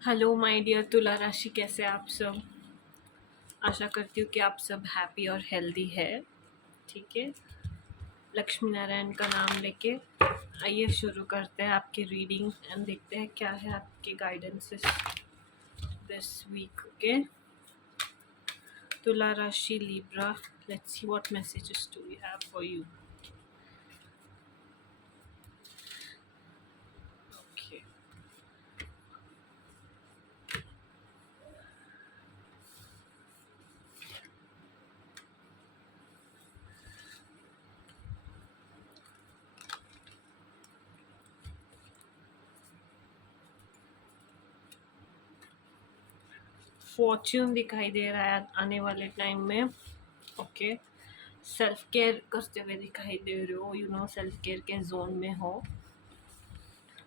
Hello my dear तुला राशि, कैसे आप सब। आशा करती हूँ कि आप सब हैप्पी और हेल्दी है। ठीक है, लक्ष्मी नारायण का नाम लेके आइए शुरू करते हैं आपकी रीडिंग एंड देखते हैं क्या है आपके गाइडेंसेस दिस वीक। ओके, तुला राशि Libra, let's see what messages do we have for you. Okay, fortune दिखाई दे रहा है आने वाले टाइम में। ओके, सेल्फ केयर करते हुए दिखाई दे रहे हो, सेल्फ केयर के जोन में हो।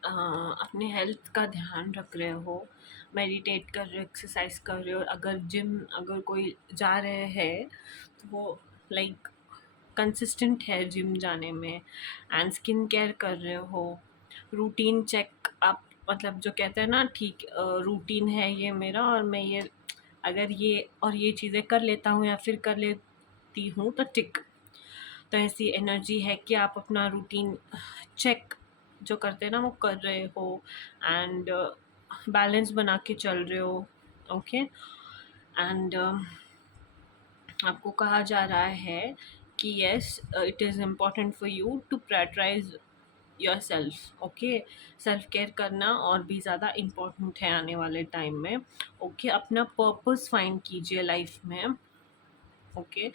अपने हेल्थ का ध्यान रख रहे हो, मेडिटेट कर रहे हो, एक्सरसाइज कर रहे हो। अगर जिम अगर कोई जा रहे हैं तो वो लाइक कंसिस्टेंट है जिम जाने में। एंड स्किन केयर कर रहे हो, रूटीन चेक आप, मतलब जो कहते हैं ना, ठीक रूटीन है ये मेरा, और मैं ये अगर ये और ये चीज़ें कर लेता हूँ या फिर कर लेती हूँ तो टिक। तो ऐसी एनर्जी है कि आप अपना रूटीन चेक जो करते हैं ना वो कर रहे हो, एंड बैलेंस बना के चल रहे हो। ओके, एंड आपको कहा जा रहा है कि yes, it is important for you to prioritise yourself. Okay, self care करना और भी ज़्यादा इम्पॉर्टेंट है आने वाले टाइम में। ओके, अपना पर्पस फाइंड कीजिए लाइफ में। ओके,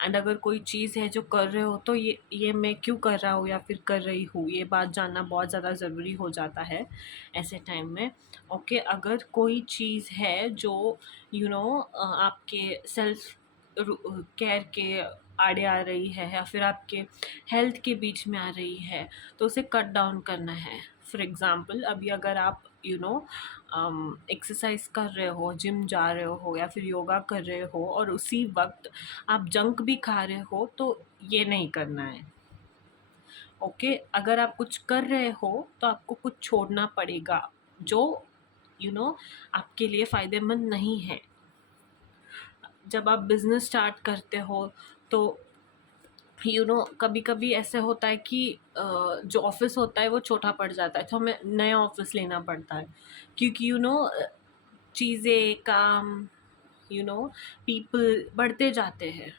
एंड अगर कोई चीज़ है जो कर रहे हो तो ये मैं क्यों कर रहा हूँ या फिर कर रही हूँ, ये बात जानना बहुत ज़्यादा ज़रूरी हो जाता है ऐसे टाइम में। ओके, अगर कोई चीज़ है जो आपके सेल्फ केयर के आड़े आ रही है या फिर आपके हेल्थ के बीच में आ रही है तो उसे कट डाउन करना है। फॉर एग्ज़ाम्पल, अभी अगर आप एक्सरसाइज कर रहे हो, जिम जा रहे हो या फिर योगा कर रहे हो और उसी वक्त आप जंक भी खा रहे हो तो ये नहीं करना है। ओके, अगर आप कुछ कर रहे हो तो आपको कुछ छोड़ना पड़ेगा जो आपके लिए फ़ायदेमंद नहीं है। जब आप बिज़नेस स्टार्ट करते हो तो कभी कभी ऐसे होता है कि जो ऑफिस होता है वो छोटा पड़ जाता है तो हमें नया ऑफिस लेना पड़ता है, क्योंकि चीज़ें, काम, पीपल बढ़ते जाते हैं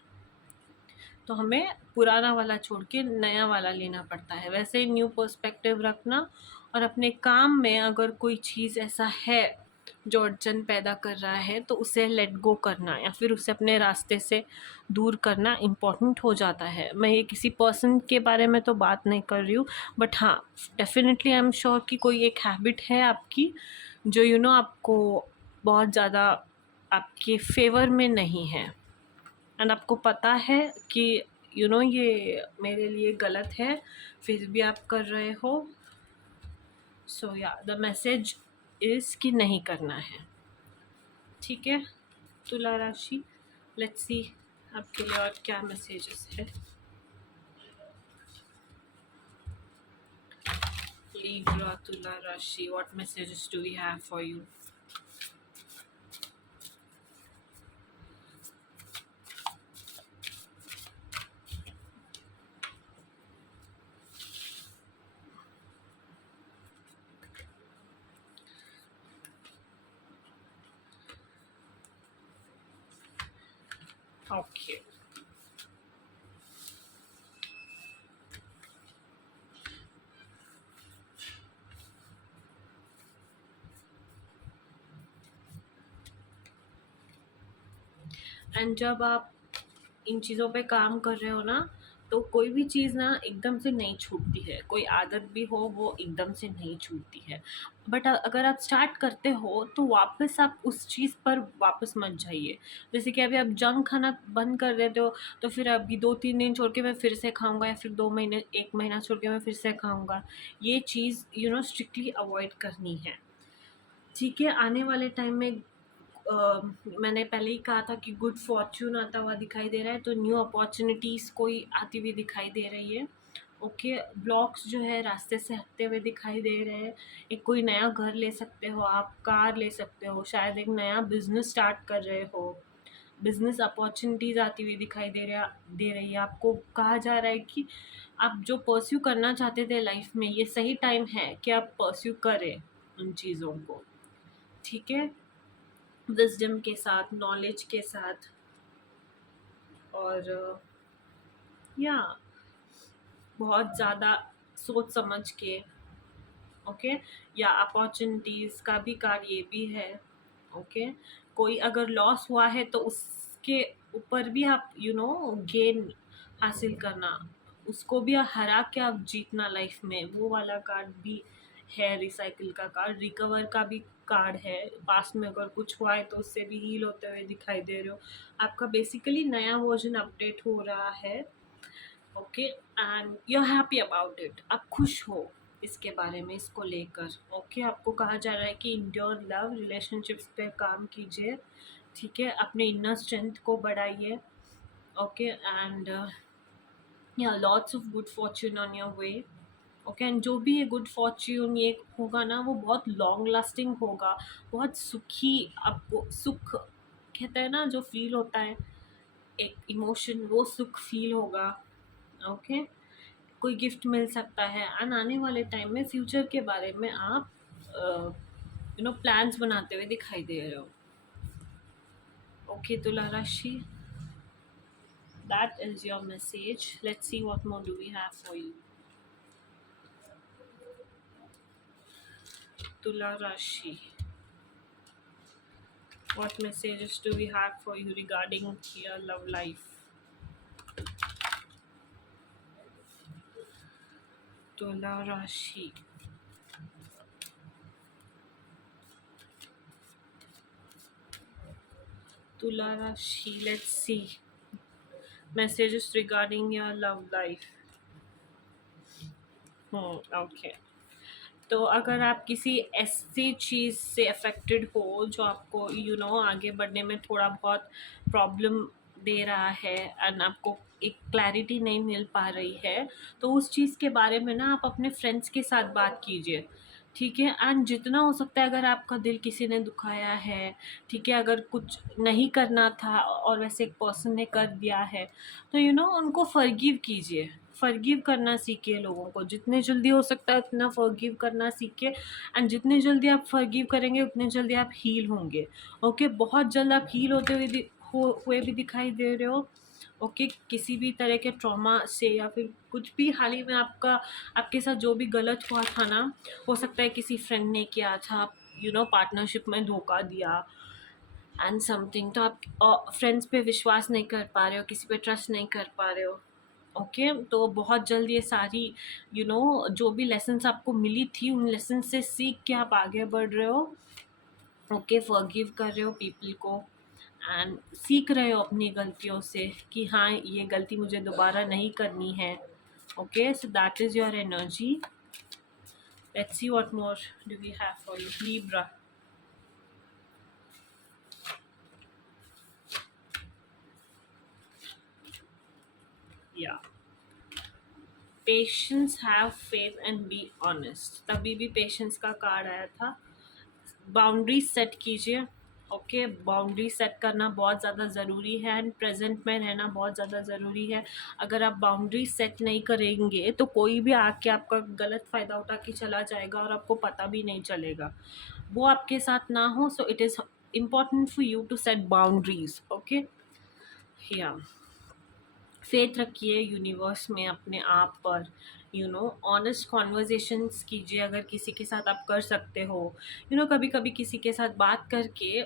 तो हमें पुराना वाला छोड़ के नया वाला लेना पड़ता है। वैसे ही न्यू पर्सपेक्टिव रखना, और अपने काम में अगर कोई चीज़ ऐसा है जो अड़चन पैदा कर रहा है तो उसे लेट गो करना या फिर उसे अपने रास्ते से दूर करना इम्पॉर्टेंट हो जाता है। मैं ये किसी पर्सन के बारे में तो बात नहीं कर रही हूँ, बट हाँ, डेफिनेटली आई एम श्योर कि कोई एक हैबिट है आपकी जो आपको बहुत ज़्यादा आपके फेवर में नहीं है, एंड आपको पता है कि ये मेरे लिए गलत है, फिर भी आप कर रहे हो। सो या द मैसेज इज़ कि नहीं करना है। ठीक है तुला राशि, लेट्स सी आपके लिए और क्या मैसेजेस है। Libra, तुला राशि, what messages do we have for you. Okay, and जब आप इन चीज़ों पे काम कर रहे हो ना तो कोई भी चीज़ ना एकदम से नहीं छूटती है, कोई आदत भी हो वो एकदम से नहीं छूटती है। बट अगर आप स्टार्ट करते हो तो वापस आप उस चीज़ पर वापस मत जाइए। जैसे कि अभी आप जंक खाना बंद कर देते हो तो फिर अभी 2-3 दिन छोड़ के मैं फिर से खाऊंगा, या फिर 2 महीने 1 महीना छोड़ के मैं फिर से खाऊंगा। ये चीज़ स्ट्रिक्टली अवॉइड करनी है। ठीक है, आने वाले टाइम में मैंने पहले ही कहा था कि गुड फॉर्च्यून आता हुआ दिखाई दे रहा है, तो न्यू अपॉर्चुनिटीज़ कोई आती हुई दिखाई दे रही है। ओके, ब्लॉक्स जो है रास्ते से हटते हुए दिखाई दे रहे हैं। एक कोई नया घर ले सकते हो आप, कार ले सकते हो, शायद एक नया बिजनेस स्टार्ट कर रहे हो, बिजनेस अपॉर्चुनिटीज आती हुई दिखाई दे रही है। आपको कहा जा रहा है कि आप जो परस्यू करना चाहते थे लाइफ में, ये सही टाइम है कि आप परस्यू करें उन चीज़ों को। ठीक है, विजडम के साथ, नॉलेज के साथ, और या बहुत ज़्यादा सोच समझ के। ओके, या अपॉर्चुनिटीज़ का भी कार्य ये भी है। ओके, कोई अगर लॉस हुआ है तो उसके ऊपर भी आप गेन हासिल करना, उसको भी हरा के आप जीतना लाइफ में, वो वाला कार्ड भी है। रिसाइकिल का कार्ड, रिकवर का भी कार्ड है। पास्ट में अगर कुछ हुआ है तो उससे भी हील होते हुए दिखाई दे रहे हो। आपका बेसिकली नया वर्जन अपडेट हो रहा है। Okay, and you are happy about it, आप खुश हो इसके बारे में, इसको लेकर। ओके, आपको कहा जा रहा है कि इंड्योर लव रिलेशनशिप्स पे काम कीजिए। ठीक है, अपने इनर स्ट्रेंथ को बढ़ाइए। ओके, एंड या lots of good Fortune on your way. Okay, and जो भी ये गुड फॉर्च्यून ये होगा ना, वो बहुत लॉन्ग लास्टिंग होगा, बहुत सुखी, आपको सुख कहते हैं ना जो फील होता है, एक इमोशन, वो सुख फील होगा। ओके, कोई गिफ्ट मिल सकता है, एंड आने वाले टाइम में फ्यूचर के बारे में आप प्लान्स बनाते हुए दिखाई दे रहे हो। ओके, तुला राशि, that is your message. Let's see what more do we have for you. Tula Rashi, what messages do we have for you regarding your love life? Tula Rashi, Tula Rashi, let's see messages regarding your love life. Okay, तो अगर आप किसी ऐसी चीज़ से affected हो जो आपको आगे बढ़ने में थोड़ा बहुत प्रॉब्लम दे रहा है, एंड आपको एक क्लैरिटी नहीं मिल पा रही है, तो उस चीज़ के बारे में ना आप अपने फ्रेंड्स के साथ बात कीजिए। ठीक है, एंड जितना हो सकता है, अगर आपका दिल किसी ने दुखाया है, ठीक है, अगर कुछ नहीं करना था और वैसे एक पर्सन ने कर दिया है, तो उनको फॉरगिव कीजिए। फॉरगिव करना सीखिए लोगों को, जितने जल्दी हो सकता है उतना फॉरगिव करना सीखिए, एंड जितने जल्दी आप फॉरगिव करेंगे उतने जल्दी आप हील होंगे। ओके, बहुत जल्द आप हील होते हुए भी दिखाई दे रहे हो। ओके, किसी भी तरह के ट्रॉमा से, या फिर कुछ भी हाल ही में आपके साथ जो भी गलत हुआ था ना, हो सकता है किसी फ्रेंड ने किया था, पार्टनरशिप में धोखा दिया एंड समथिंग, तो आप फ्रेंड्स पे विश्वास नहीं कर पा रहे हो, किसी पे ट्रस्ट नहीं कर पा रहे हो। ओके, तो बहुत जल्द ये सारी जो भी लेसन्स आपको मिली थी, उन लेसन से सीख के आप आगे बढ़ रहे हो। ओके, फॉरगिव कर रहे हो पीपल को, एंड सीख रहे हो अपनी गलतियों से कि हाँ, ये गलती मुझे दोबारा नहीं करनी है। Okay, so that is your energy. Let's see what more do we have for you, Libra. Yeah, patience, have faith and be honest, तभी भी पेशेंस का कार्ड आया था। बाउंड्री सेट कीजिए। ओके, बाउंड्री सेट करना बहुत ज़्यादा ज़रूरी है, एंड प्रेजेंट में रहना बहुत ज़्यादा ज़रूरी है। अगर आप बाउंड्री सेट नहीं करेंगे तो कोई भी आके आपका गलत फ़ायदा उठा के चला जाएगा और आपको पता भी नहीं चलेगा। वो आपके साथ ना हो, so it is important for you to set boundaries. Okay, या फेथ रखिए यूनिवर्स में, अपने आप पर। ऑनेस्ट कॉन्वर्जेशंस कीजिए अगर किसी के साथ आप कर सकते हो। कभी कभी किसी के साथ बात करके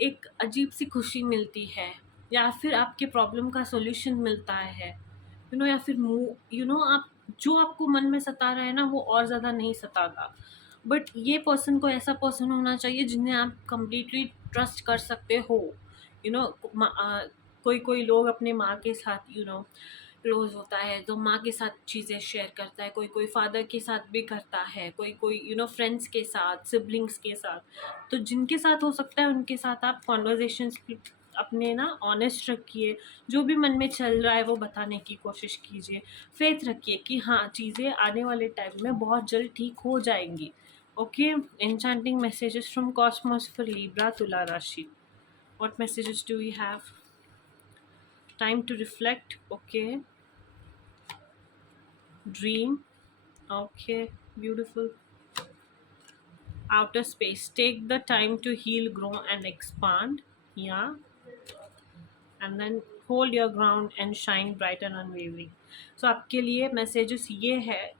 एक अजीब सी खुशी मिलती है, या फिर आपके प्रॉब्लम का सॉल्यूशन मिलता है। या फिर आप जो आपको मन में सता रहा है ना, वो और ज़्यादा नहीं सताता। बट ये पर्सन को ऐसा पर्सन होना चाहिए जिन्हें आप कंप्लीटली ट्रस्ट कर सकते हो। यू नो कोई कोई लोग अपने माँ के साथ क्लोज होता है, तो माँ के साथ चीज़ें शेयर करता है, कोई कोई फादर के साथ भी करता है, कोई कोई फ्रेंड्स के साथ, सिबलिंग्स के साथ। तो जिनके साथ हो सकता है उनके साथ आप कॉन्वर्जेशंस अपने ना ऑनेस्ट रखिए, जो भी मन में चल रहा है वो बताने की कोशिश कीजिए, फेथ रखिए कि हाँ चीज़ें आने वाले टाइम में बहुत जल्द ठीक हो जाएंगी। Okay, enchanting messages from cosmos for Libra Tula Rashi. What messages do we have? Time to reflect. Okay. Dream. Okay, beautiful. Outer space. Take the time to heal, grow, and expand. Yeah. And then hold your ground and shine bright and unwavering. So आपके लिए messages ये है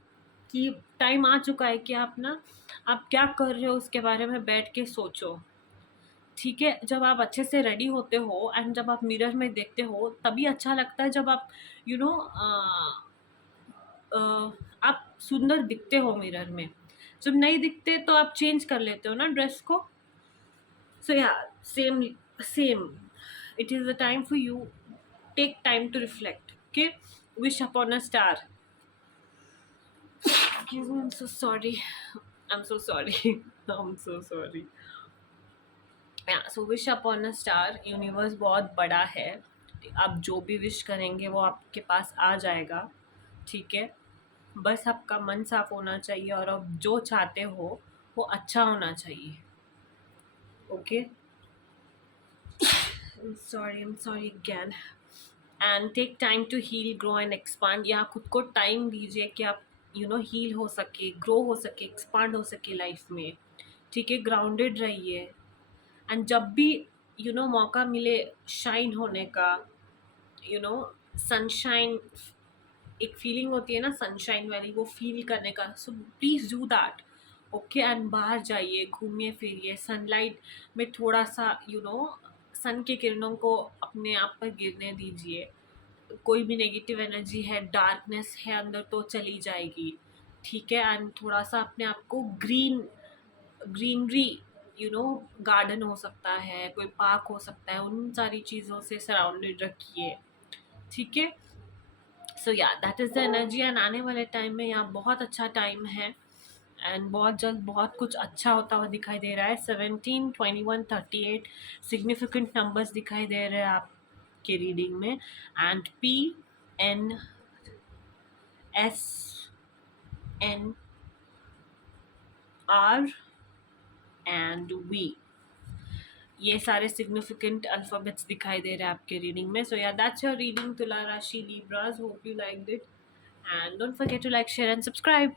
कि time आ चुका है कि आप ना, आप क्या कर रहे हो उसके बारे में बैठ के सोचो। ठीक है, जब आप अच्छे से रेडी होते हो एंड जब आप मिरर में देखते हो तभी अच्छा लगता है, जब आप यू you नो know, आप सुंदर दिखते हो मिरर में। जब नहीं दिखते तो आप चेंज कर लेते हो ना ड्रेस को। So yeah, same same, it is the time for you, take time to reflect. Okay, wish upon a star. Excuse me, I'm so sorry. I'm so sorry. I'm so sorry. So wish upon a star. Universe बहुत बड़ा है, आप जो भी wish करेंगे वो आपके पास आ जाएगा। ठीक है, बस आपका मन साफ होना चाहिए और आप जो चाहते हो वो अच्छा होना चाहिए। Okay, I'm sorry again. And take time to heal, grow and expand. यहाँ खुद को टाइम दीजिए कि आप हील हो सके, ग्रो हो सके, एक्सपांड हो सके लाइफ में। ठीक है, ग्राउंडेड रहिए एंड जब भी मौका मिले शाइन होने का, सनशाइन, एक फीलिंग होती है ना सनशाइन वाली, वो फील करने का, so please do that. Okay, and बाहर जाइए, घूमिए फिरिए, सनलाइट में थोड़ा सा सन के किरणों को अपने आप पर गिरने दीजिए। कोई भी नेगेटिव एनर्जी है, डार्कनेस है अंदर तो चली जाएगी। ठीक है, एंड थोड़ा सा अपने आप को ग्रीनरी, गार्डन हो सकता है, कोई पार्क हो सकता है, उन सारी चीज़ों से सराउंडेड रखिए। ठीक है, सो या that is the energy. And आने वाले टाइम में यहाँ बहुत अच्छा टाइम है एंड बहुत जल्द बहुत कुछ अच्छा होता हुआ दिखाई दे रहा है। 17, 21, 38 सिग्निफिकेंट नंबर्स दिखाई दे रहे हैं आपके रीडिंग में। एंड PNSNR एंड वी, ये सारे सिग्निफिकेंट अल्फ़ाबेट्स दिखाई दे रहे हैं आपके रीडिंग में। सो या दैट्स योर रीडिंग तुला राशि Libras. Hope you liked it and don't forget to like, share and subscribe.